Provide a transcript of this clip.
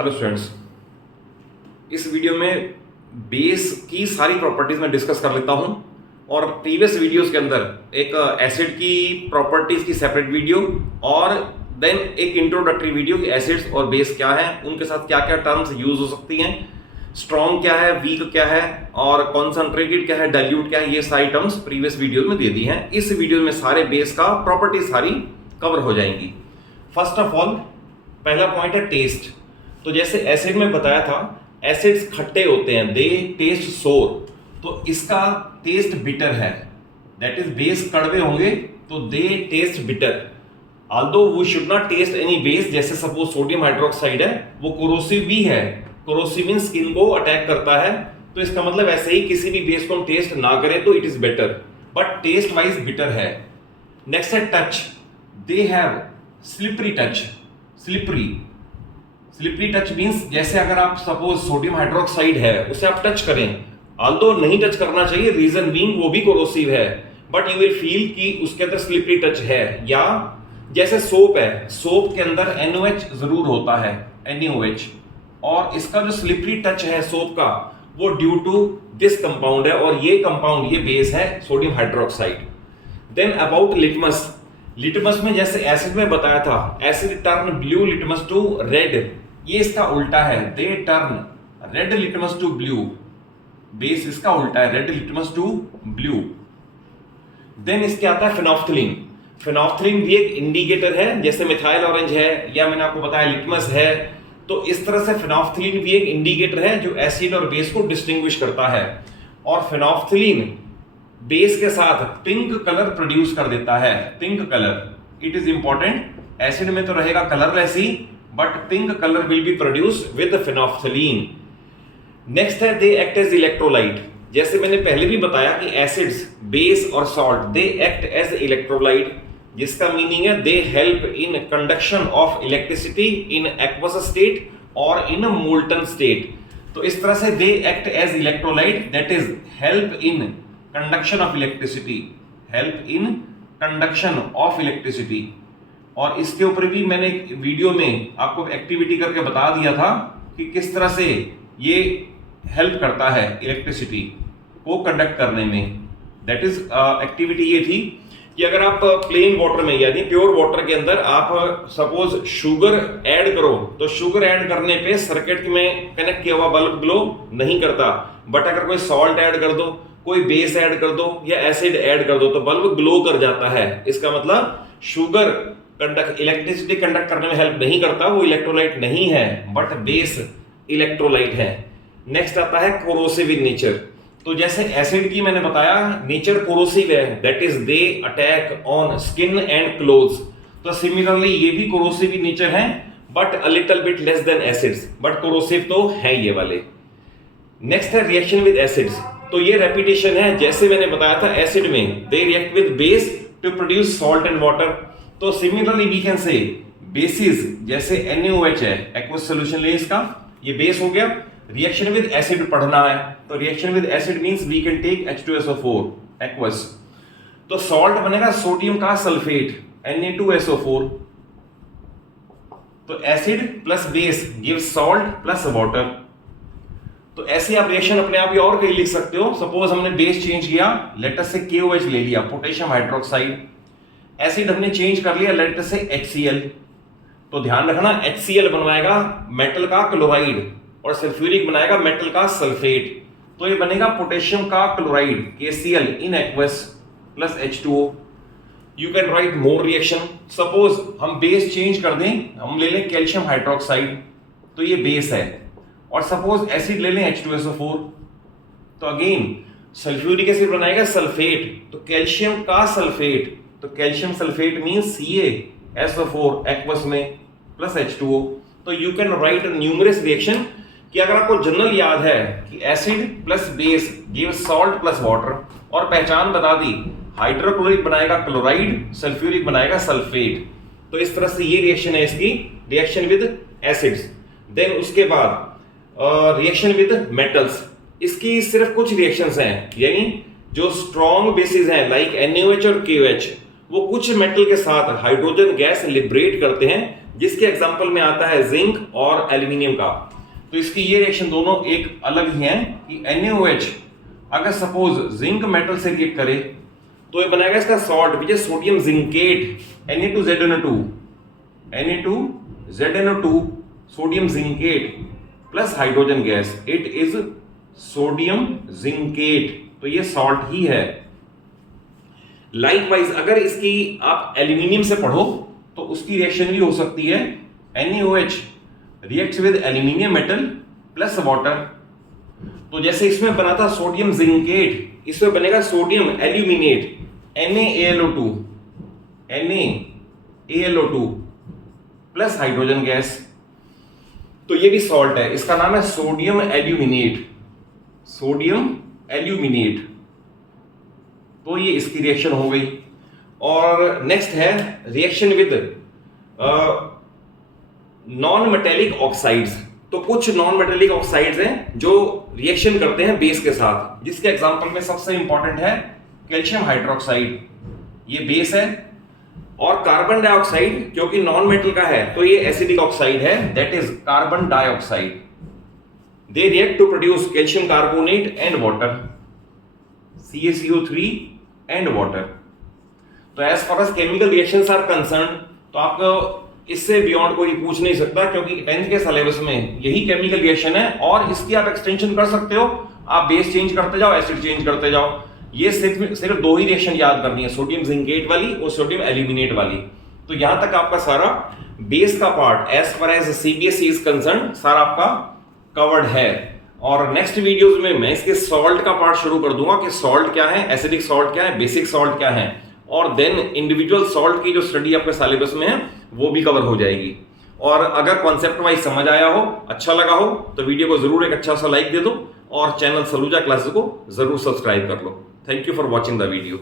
Hello students, इस video में base की सारी प्रॉपर्टीज मैं डिस्कस कर लेता हूं और प्रीवियस वीडियोस के अंदर एक एसिड की प्रॉपर्टीज की सेपरेट वीडियो और देन एक इंट्रोडक्टरी वीडियो कि एसिड्स और बेस क्या है, उनके साथ क्या क्या टर्म्स यूज हो सकती हैं, स्ट्रॉन्ग क्या है, वीक क्या है और कॉन्सेंट्रेटेड क्या है, डाइल्यूट क्या है, ये सारी टर्म्स प्रीवियस वीडियो में दे दी हैं। इस वीडियो में सारे बेस का प्रॉपर्टी सारी कवर हो जाएंगी। फर्स्ट ऑफ ऑल पहला पॉइंट है टेस्ट। तो जैसे एसिड में बताया था, एसिड्स खट्टे होते हैं, दे टेस्ट सोर, तो इसका टेस्ट बिटर है। दैट इज बेस कड़वे होंगे तो they taste bitter. Although we should not taste any base, जैसे सपोज सोडियम हाइड्रोक्साइड है, वो कोरोसिव भी है। कोरोसिव मींस स्किन को अटैक करता है, तो इसका मतलब ऐसे ही किसी भी बेस को हम टेस्ट ना करें तो it is better, but taste wise bitter है। नेक्स्ट है touch. They have slippery touch. Slippery touch means जैसे अगर आप सपोज सोडियम हाइड्रोक्साइड है उसे आप टच करें, ऑल्दो नहीं टच करना चाहिए, रीजन बीइंग वो भी कोरोसिव है, बट यू विल फील कि उसके अंदर स्लिपरी टच है। या जैसे सोप है, सोप के अंदर NOH जरूर होता है, NaOH, और इसका जो स्लिपरी टच है सोप का वो ड्यू टू दिस कंपाउंड है, और ये कंपाउंड, ये बेस है sodium hydroxide. Then about litmus. Litmus में जैसे एसिड में बताया था, acid turn blue litmus to red, ये इसका उल्टा है, they turn red litmus to blue. Base इसका उल्टा है, red litmus to blue. Then इसके आता है फिनोफ्थलीन। फिनोफ्थलीन भी एक इंडिकेटर है, जैसे मिथाइल ऑरेंज है या मैंने आपको बताया लिटमस है, तो इस तरह से फिनोफ्थलीन भी एक इंडिकेटर है जो एसिड और बेस को डिस्टिंग्विश करता है। और फिनोफ्थलीन बेस के साथ पिंक कलर प्रोड्यूस कर देता है, pink colour. It is important. Acid में तो रहेगा colourless he, but pink colour will be produce with phenolphthalein. Next है दे एक्ट एज इलेक्ट्रोलाइट। जैसे मैंने पहले भी बताया कि एसिड्स, बेस और salt, they act as electrolyte, जिसका मीनिंग है they help in conduction of electricity in aqueous state और इन मोल्टन स्टेट। तो इस तरह से they act as electrolyte, that is help in conduction of electricity, help in conduction of electricity. और इसके ऊपर भी मैंने एक वीडियो में आपको एक्टिविटी करके बता दिया था कि किस तरह से ये हेल्प करता है इलेक्ट्रिसिटी को कंडक्ट करने में। दैट इज एक्टिविटी ये थी कि अगर आप प्लेन वाटर में यानी प्योर वाटर के अंदर आप सपोज शुगर ऐड करो, तो शुगर ऐड करने पे सर्किट में कनेक्ट किया हुआ बल्ब ग्लो नहीं करता, बट अगर कोई सॉल्ट ऐड कर दो, कोई बेस ऐड कर दो या एसिड ऐड कर दो तो बल्ब ग्लो कर जाता है। इसका मतलब शुगर इलेक्ट्रिसिटी कंडक्ट करने में हेल्प नहीं करता, वो इलेक्ट्रोलाइट नहीं है, बट बेस इलेक्ट्रोलाइट है। नेक्स्ट आता है कोरोसिव इन नेचर। तो जैसे एसिड की मैंने बताया नेचर कोरोसिव है, that is they attack on skin and clothes. तो सिमिलरली ये भी कोरोसिव इन नेचर है, but a little bit less than acids, but corrosive तो है ये वाले। नेक्स्ट है रिएक्शन विद एसिड्स। तो ये रेपिटेशन है, जैसे मैंने बताया था एसिड में they react with base to produce salt and water. तो similarly we can say bases, जैसे NaOH है, एक्वस सॉल्यूशन ले इसका, ये बेस हो गया। रिएक्शन विद एसिड पढ़ना है, तो reaction with acid means we can take H2SO4 aqueous. तो सॉल्ट बनेगा सोडियम का सल्फेट Na2SO4। तो acid plus base gives salt plus water. तो ऐसे आप रिएक्शन अपने आप ही और कहीं लिख सकते हो। सपोज हमने बेस चेंज किया, लेट अस से KOH ले लिया, पोटेशियम हाइड्रोक्साइड। एसिड हमने चेंज कर लिया, लेट अस से HCl। तो ध्यान रखना, HCl बनवाएगा मेटल का क्लोराइड और सल्फ्यूरिक बनाएगा मेटल का सल्फेट। तो ये बनेगा पोटेशियम का chloride KCl in aqueous plus H2O। You can write more reaction. Suppose हम बेस चेंज कर दें, हम ले लें कैल्शियम हाइड्रोक्साइड, तो ये बेस है, और सपोज एसिड ले लें H2SO4, तो अगेन सल्फ्यूरिक एसिड बनाएगा सल्फेट, तो कैल्शियम का सल्फेट, तो calcium sulphate means CaSO4 aqueous में प्लस H2O। तो you can write numerous reaction कि अगर आपको जनरल याद है कि acid plus base gives salt plus water, और पहचान बता दी, हाइड्रोक्लोरिक बनाएगा क्लोराइड, सल्फ्यूरिक बनाएगा सल्फेट। तो इस तरह से ये रिएक्शन है इसकी, रिएक्शन विद एसिड्स। देन उसके बाद रिएक्शन विद मेटल्स। इसकी सिर्फ कुछ रिएक्शंस हैं, यानी जो स्ट्रॉन्ग बेसिस हैं लाइक NaOH और KOH, वो कुछ मेटल के साथ हाइड्रोजन गैस लिबरेट करते हैं, जिसके एग्जांपल में आता है जिंक और एल्यूमिनियम का। तो इसकी ये रिएक्शन दोनों एक अलग ही है कि NaOH अगर सपोज जिंक मेटल से रिएक्ट करे तो ये बनाएगा इसका salt which is sodium zincate Na2ZNO2 Na2ZNO2 sodium zincate plus hydrogen gas, it is sodium zincate, तो ये सॉल्ट ही है। लाइकवाइज अगर इसकी आप एल्यूमिनियम से पढ़ो तो उसकी रिएक्शन भी हो सकती है NaOH reacts with aluminium metal plus water. तो जैसे इसमें बना था सोडियम जिंकेट, इसमें बनेगा sodium aluminate NaAlO2 plus hydrogen gas, तो ये भी सॉल्ट है, इसका नाम है सोडियम एल्यूमिनेट। तो ये इसकी रिएक्शन हो गई। और नेक्स्ट है reaction with non metallic oxides. तो कुछ नॉन मेटेलिक ऑक्साइड्स हैं जो रिएक्शन करते हैं बेस के साथ, जिसके एग्जांपल में सबसे इंपॉर्टेंट है कैल्शियम हाइड्रोक्साइड, ये बेस है, और कार्बन डाइऑक्साइड क्योंकि नॉन मेटल का है तो ये एसिडिक ऑक्साइड है, that is carbon dioxide. They react to produce calcium carbonate and water, CaCO3 and water. तो as far as chemical reactions are concerned, तो आपको इससे बियॉन्ड कोई पूछ नहीं सकता, क्योंकि 10th के सिलेबस में यही केमिकल रिएक्शन है, और इसकी आप एक्सटेंशन कर सकते हो, आप बेस चेंज करते जाओ, एसिड चेंज करते जाओ। ये सिर्फ दो ही रिएक्शन याद करनी है, सोडियम जिंकेट वाली और सोडियम एल्यूमिनेट वाली। तो यहां तक आपका सारा बेस का part as far as CBSE is concern सारा आपका कवर्ड है। और नेक्स्ट वीडियोस में मैं इसके सॉल्ट का पार्ट शुरू कर दूंगा कि सॉल्ट क्या है, एसिडिक सॉल्ट क्या है, बेसिक सॉल्ट क्या है, और देन इंडिविजुअल सॉल्ट की जो स्टडी आपके सिलेबस में है वो भी कवर हो जाएगी। और अगर कॉन्सेप्ट वाइज समझ आया हो, अच्छा लगा हो, तो वीडियो को जरूर एक अच्छा सा लाइक दे दो और चैनल सलूजा क्लासेस को जरूर सब्सक्राइब कर लो। Thank you for watching the video.